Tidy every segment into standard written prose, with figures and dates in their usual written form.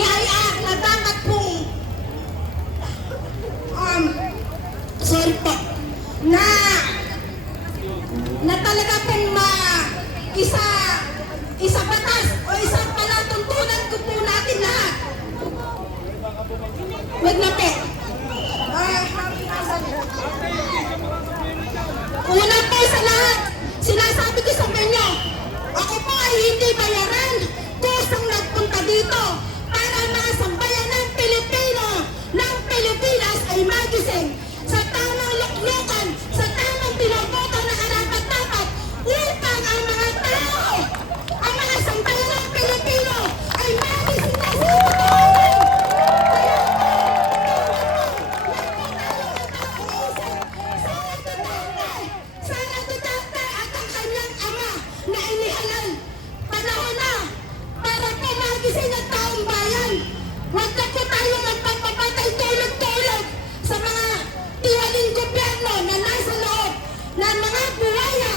ihayak na dapat pong sorry po, na talaga pong isa batas o isang palatuntunan ko po natin lahat. Wag na po. Una po sa lahat, sinasabi ko sa inyo, ako po ay hindi bayaran kusang nagpunta dito para mga sambayan ng Pilipino ng Pilipinas ay magising sa tamang luklukan, sa tamang binoboto na karapat-dapat upang ang mga tao, ang mga sambayan ng Pilipino ay magising na sa ito. Sara Duterte at ang kanyang ama na inihalal. Panahon na para po magising ang taong bayan. Huwag na po tayo magpapapatay tulog-tulog sa mga tiwaling gobyerno na nasa loob ng mga buwaya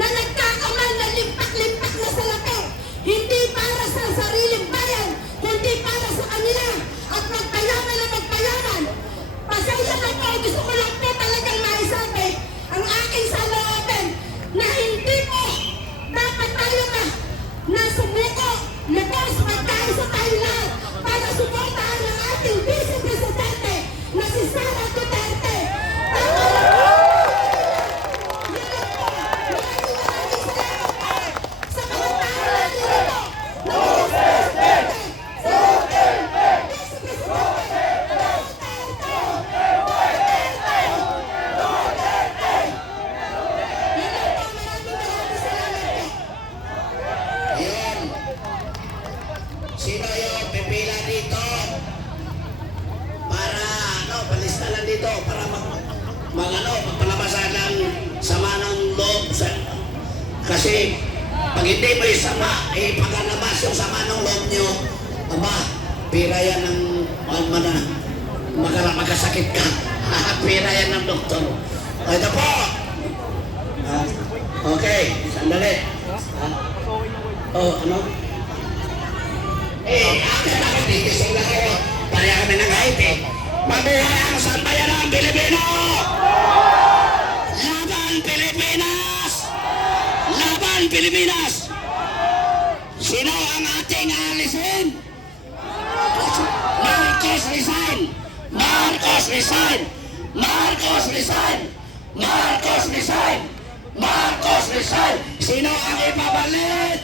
na nagkakamal na limpak-limpak na sa lapi. Hindi para sa sariling bayan, kundi para sa kanila at magpayaman na magpayaman. Pasensya na po, gusto ko lang po talagang maisabi ang aking saloobin na hindi po dapat tayo na sumuko, lubos, magkaisa tayo lahat para suportahan ang ating Vice Presidente na si Sara Duterte. Tama na po! Yan lang po. Maraming salamat po sa mga tao natin dito na Vice Presidente. Vice Presidente. Yun. Sino yung pipila dito? Para, palista lang dito para magpalabasan ng sama ng loob. Kasi, pag hindi mo isama, pagkalabas yung sama ng loob nyo, aba, pira yan ng, magkasakit ka. Pira yan ng doktor. O, ito po. Okay, sandali. Ano? Akin na kami dito sila kayo. Pareha kami ng height eh. Mabuhay ang sambayan ng Pilipino! Laban Pilipinas! Laban Pilipinas! Sino ang ating alisin? Marcos resign! Marcos resign! Marcos resign! Marcos resign! Marcos resign! Sino ang ipabalit?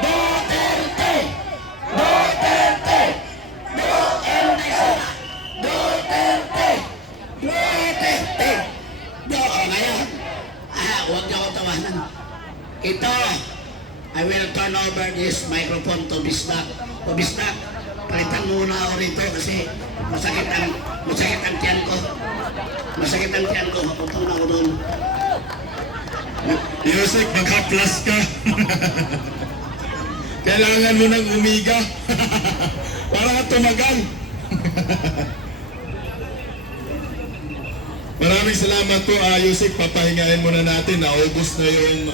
Duterte! Duterte! Duterte! Duterte! Duterte! Ngayon, huwag niyo ako tawanan. Ito, I will turn over this microphone to Bisnak. O Bisnak, palitan muna ako rito kasi masakit ang tiyan ko. Masakit ang tiyan ko. Punta na ako doon. Yusek, magka-plus ka. Kailangan mo nang umiga. Para ka tumagal. Maraming salamat po, Yusek. Papahingain muna natin. Naubos na yung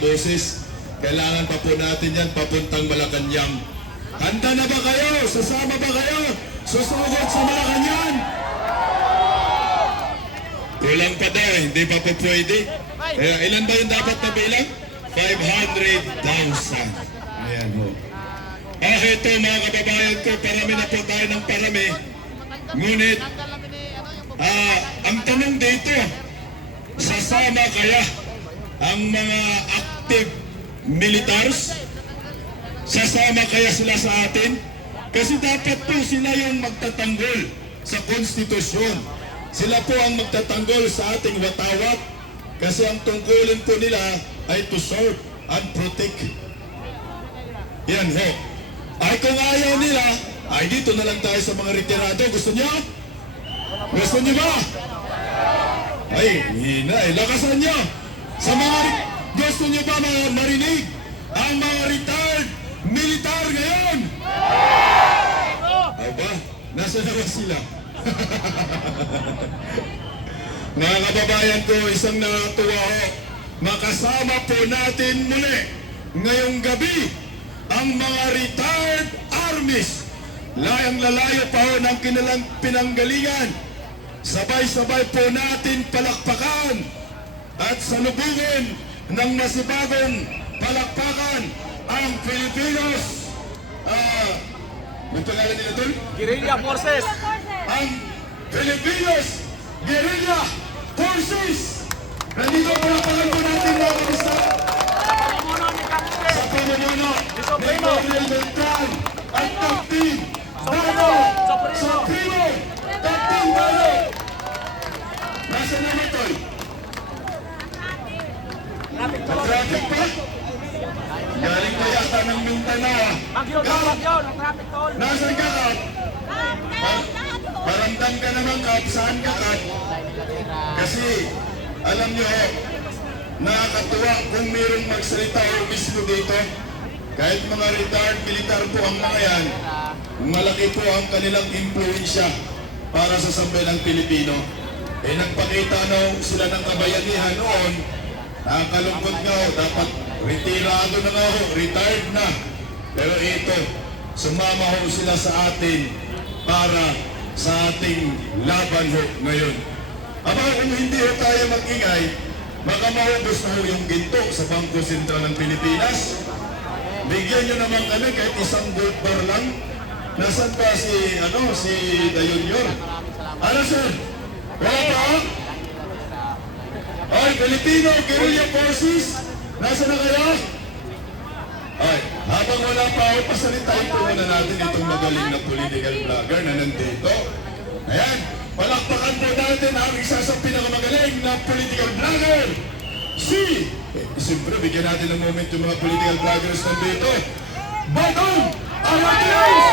boses. Kailangan pa po natin yan papuntang Malacanang. Handa na ba kayo? Sasama ba kayo? Susugod sa Malacanang? Kulang pa daw, hindi pa po pwede. Kaya ilan ba yung dapat na bilang? 500,000. Ayan mo. Ito mga kababayan ko, parami na po tayo ng parami. Ngunit, ang tanong dito, sasama kaya ang mga active militars? Sasama kaya sila sa atin? Kasi dapat po sila yung magtatanggol sa konstitusyon. Sila po ang magtatanggol sa ating watawat. Kasi ang tungkulin po nila ay to serve and protect. Yan ho. Ay kung ayaw nila, ay dito na lang tayo sa mga retirado. Gusto niyo? Gusto niyo ba? Ay, hina eh. Lakasan niyo. Sa mga gusto niyo ba marinig ang mga retired militar ngayon? Aba, nasa na ba sila? Mga kababayan ko, isang nakatuwa ho. Makasama po natin muli ngayong gabi ang mga retired armies layang lalayo pa ho ng kanilang pinanggalingan. Sabay-sabay po natin palakpakan at salubungin ng masibagong palakpakan ang Filipinos. Ang pangalan nila doon? Guerrilla Forces! Ang Filipinos Guerrilla Forces! Nandito palakpakan po natin mga kabista. Sa pamumuno ni Gabriel Beltran at Captain Dano Supremo! Captain Dano! Nasaan na ito? Traffic pa? Galing na yata ng Mindanao ah. Kap, Traffic toll! nasaan ka Kap? Paramdam ka naman Kap, saan ka Kap? Kasi alam nyo nakakatuwa kung mayroong magsalita o mismo dito. Kahit mga retired militar po ang mga yan, malaki po ang kanilang impluensya para sa sambayanang Pilipino. Nagpakita sila ng kabayanihan noon. Nakakalungkot nga dapat retirado na nga retired na. Pero ito, sumama sila sa atin para sa ating laban ngayon. Aba, kung hindi tayo mag-ingay, baka maubos na yung ginto sa Bangko Sentral ng Pilipinas. Bigyan nyo naman kami kahit isang gold bar lang. Nasaan pa si Dayunyor? Ano sir? Wala pa? Ay, Filipino Guerrilla Forces, nasa na kayo? Ay, habang wala pa ako, pasalitain po muna natin itong magaling na political vlogger na nandito. Ayan, palakpakan po natin ang isa sa pinakamagaling na political vlogger. Siyempre, bigyan natin ng moment yung mga political vloggers nandito. Badong Aratiles!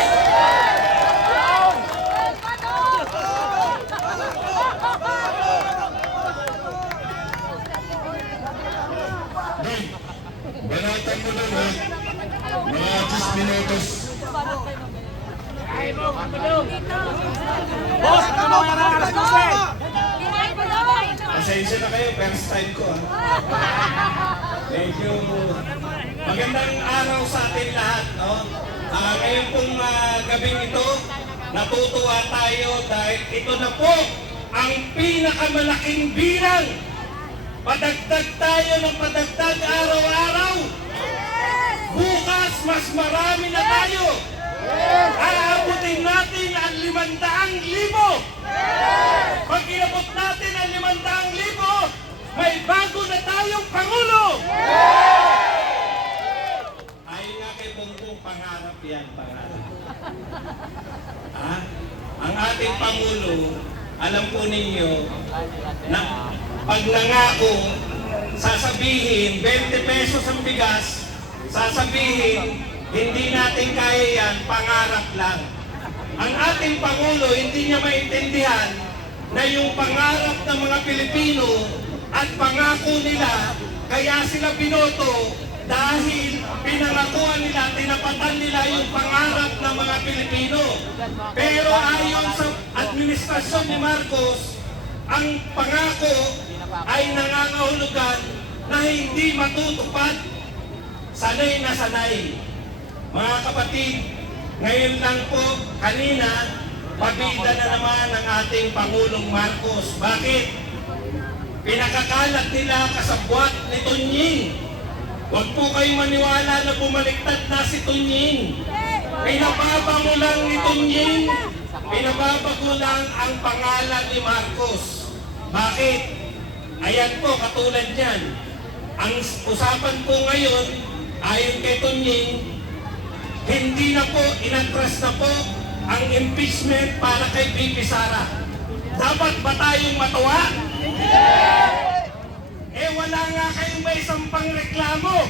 Banatan mo doon ha. Mga 10 minutos. Boss, ano yan ang alas 12? Pasensya na kayo, first time ko. Thank you. Magandang araw sa atin lahat. No? Ngayon pong gabing ito, natutuwa tayo dahil ito na po ang pinakamalaking bilang. Padagdag tayo ng padagdag araw-araw. Bukas, mas marami na tayo. Aabutin natin ang 500,000. Pag inabot natin ang 500,000, may bago na tayong Pangulo! Ayon nga kay Bongbong, pangarap yan, pangarap. Ang ating Pangulo, alam po ninyo, na pag nangako, sasabihin, 20 pesos ang bigas, sasabihin, hindi natin kaya yan, pangarap lang. Ang ating Pangulo, hindi niya maintindihan na yung pangarap ng mga Pilipino at pangako nila, kaya sila binoto dahil pinangakuan nila, tinapatan nila yung pangarap ng mga Pilipino. Pero ayon sa administrasyon ni Marcos, ang pangako ay nangangahulugan na hindi matutupad. Sanay na sanay. Mga kapatid, ngayon lang po, kanina, pabida na naman ang ating Pangulong Marcos. Bakit? Pinakakalat nila kasabwat ni Tunying. Huwag po kayong maniwala na bumaliktad na si Tunying. Pinababago lang ni Tunying, pinababago lang ang pangalan ni Marcos. Bakit? Ayan po, katulad niyan. Ang usapan po ngayon, ayon kay Tunying, hindi na po, inatras na po ang impeachment para kay VP Sara. Dapat ba tayong matuwa? Wala nga kayong may sampang reklamo.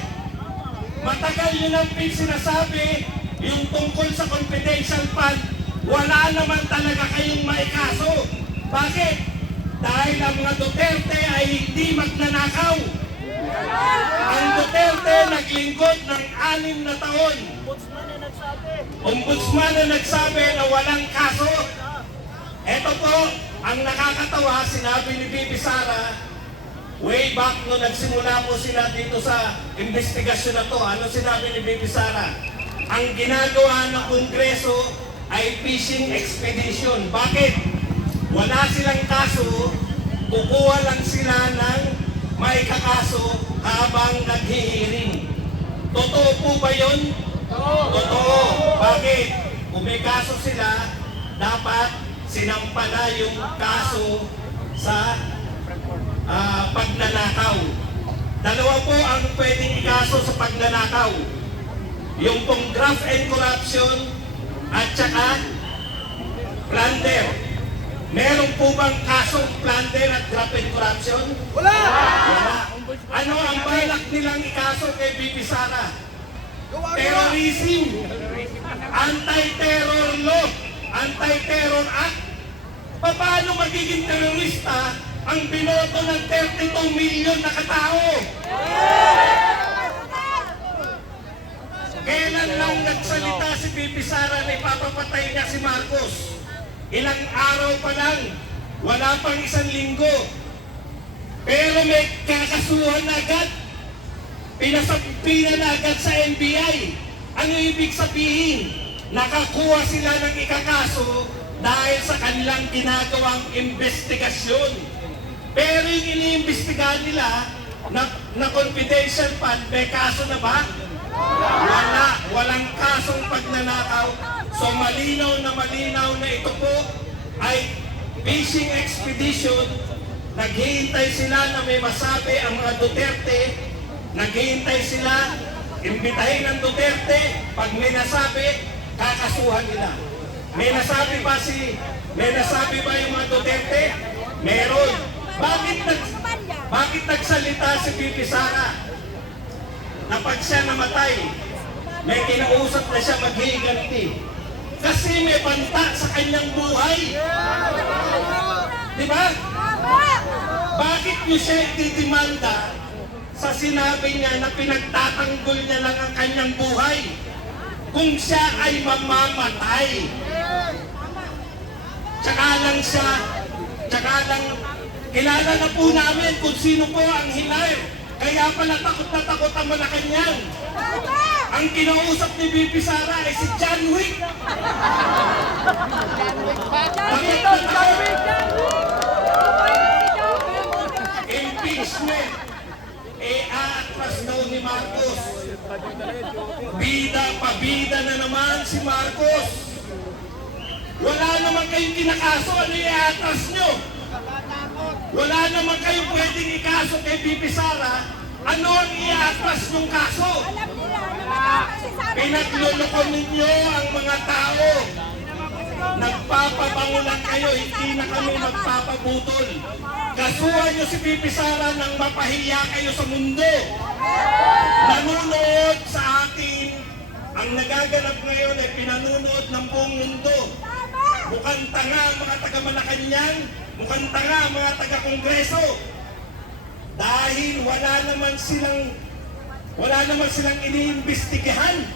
Matagal nyo nang sinasabi yung tungkol sa confidential fund, wala naman talaga kayong maikaso. Bakit? Dahil ang mga Duterte ay hindi magnanakaw. Ang Duterte naglingkod ng 6 na taon. Ombudsman na nagsabi na walang kaso. Ito po, ang nakakatawa, sinabi ni Bibi Sara, way back no nagsimula po sila dito sa investigasyon na to, ano sinabi ni Bibi Sara? Ang ginagawa ng Kongreso ay fishing expedition. Bakit? Wala silang kaso, kukuha lang sila ng may kakaso habang naghihiring. Totoo po ba yun? Totoo. Bakit? Kung may kaso sila, dapat sinampa na yung kaso sa pagnanakaw. Dalawa po ang pwedeng ikaso sa pagnanakaw. Yung pong graft and corruption at saka plunder. Meron po bang kasong plunder at graft and corruption? Wala! Ano ang balak nilang ikaso kay BP Sara? Terrorism, anti-terror law, anti-terror act. Paano magiging terorista ang binoto ng 32 million na katao? Kailan lang nagsalita si BP Sara na ipapapatay niya si Marcos? Ilang araw pa lang, wala pang isang linggo. Pero may kakasuhan agad. Pinasampinan agad sa NBI. Ano ibig sabihin? Nakakuha sila ng ikakaso dahil sa kanilang ginagawang investigasyon. Pero yung iniimbestigahan nila na confidential fund, may kaso na ba? Wala. Walang kasong pagnanakaw. So malinaw na ito po ay fishing expedition. Naghihintay sila na may masabi ang mga Duterte. Naghihintay sila, imbitahin ng Duterte. Pag may nasabi, kakasuhan nila. May nasabi ba yung mga Duterte? Meron. Bakit nagsalita si BP Sara? Na pag siya namatay, may kinausap na siya maghihiganti. Kasi may banta sa kanyang buhay. Di ba? Bakit niyo siya itidimanda sa sinabi niya na pinagtatanggol niya lang ang kanyang buhay kung siya ay mamamatay? Tsaka lang kilala na po namin kung sino po ang hinay. Kaya pala takot na takot ang Malacanang. Ang kinausap ni BP Sara ay si John Wick. Bakit na takot? Impeachment. Aatras daw ni Marcos. Pabida na naman si Marcos. Wala naman kayong kinakaso. Ano i-aatras nyo? Wala naman kayong pwedeng ikaso kay BP Sara. Ano ang i-aatras ng kaso? Pinagluloko ninyo ang mga tao. Nagpapabango lang kayo, hindi na kami magpapabutol. Kasuhan nyo si BP Sara nang mapahiya kayo sa mundo. Nanonood sa atin, ang nagaganap ngayon ay pinanunood ng buong mundo. Mukhang tanga ang mga taga-Malacanang, mukhang tanga ang mga taga-Kongreso. Dahil wala naman silang iniimbestigahan.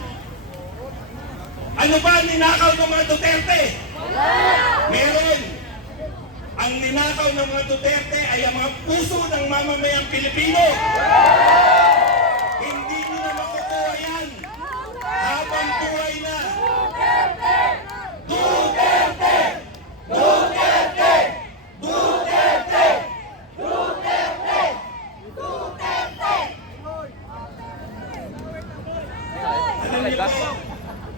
Ano ba ang ninakaw ng mga Duterte? Meron. Ang ninakaw ng mga Duterte ay ang mga puso ng mamamayang Pilipino. Hindi nyo na makukuha yan habang buhay na. Duterte! Duterte! Duterte! Duterte! Duterte! Alam niyo po,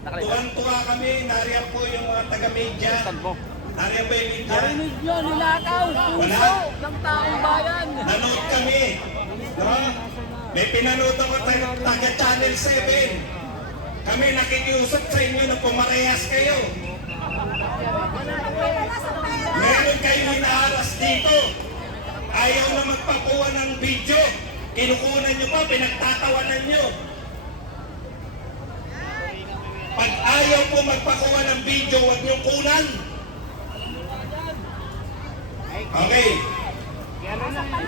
tuwang-tuwa kami, nariyan po yung mga taga-media. Nariyan ba yung media? Narinig nyo, nilakaw, puso ng taong bayan. Nanood kami. No? May pinanood ako taga-Channel 7. Kami nakikiusap sa inyo na pumarehas kayo. Meron kayong inaharas dito. Ayaw na magpakuha ng video. Kinukunan nyo pa, pinagtatawanan nyo. Pag ayaw po magpakuha ng video, huwag nyo kunan. Okay.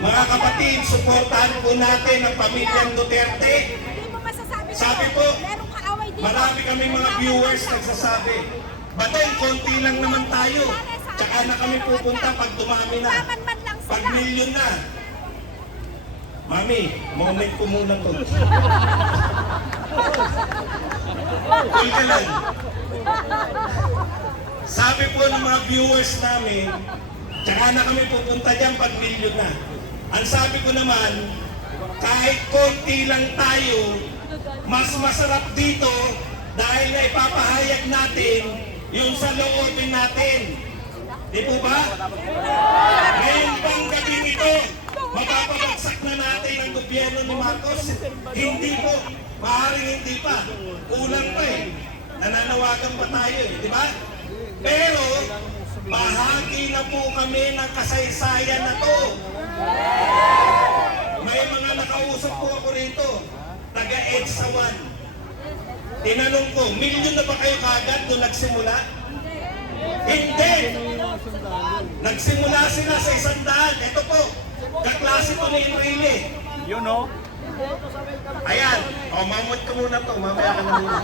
Mga kapatid, suportahan po natin ang pamilyang Duterte. Sabi po, marami kami mga viewers nagsasabi, Batong, konti lang naman tayo. Tsaka na kami pupunta pag dumami na. Pag milyon na. Mami, moment ko muna to. Cool ka lang. Sabi po ng mga viewers namin, tsaka na kami pupunta dyan pag milyon na. Ang sabi ko naman, kahit konti lang tayo, mas masarap dito dahil na ipapahayag natin yung sa loobin natin. Di po ba? Ngayon bang gabing ito, mapapabagsak na natin ang gobyerno ni Marcos? Hindi po. Maaaring hindi pa. Kulang pa eh. Nananawagan pa tayo eh. Di ba? Pero, bahagi na po kami ng kasaysayan na to. May mga nakausap po ako rito. Taga-EDSA 1. Tinanong ko, milyon na ba kayo kagad doon nagsimula? Hindi! Nagsimula sila sa 100. Ito po, kaklase po ni Enrile. Yun o. Ayan. O, mamut ka muna to. Mamaya ka na muna.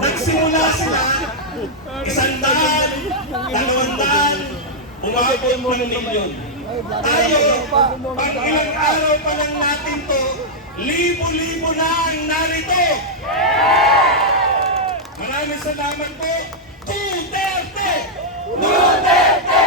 Nagsimula sila, 100, 200, umabot ng milyon. Tayo, pag ilang araw pa lang natin to, libo-libo na ang narito. Maraming salamat po. Duterte! Duterte!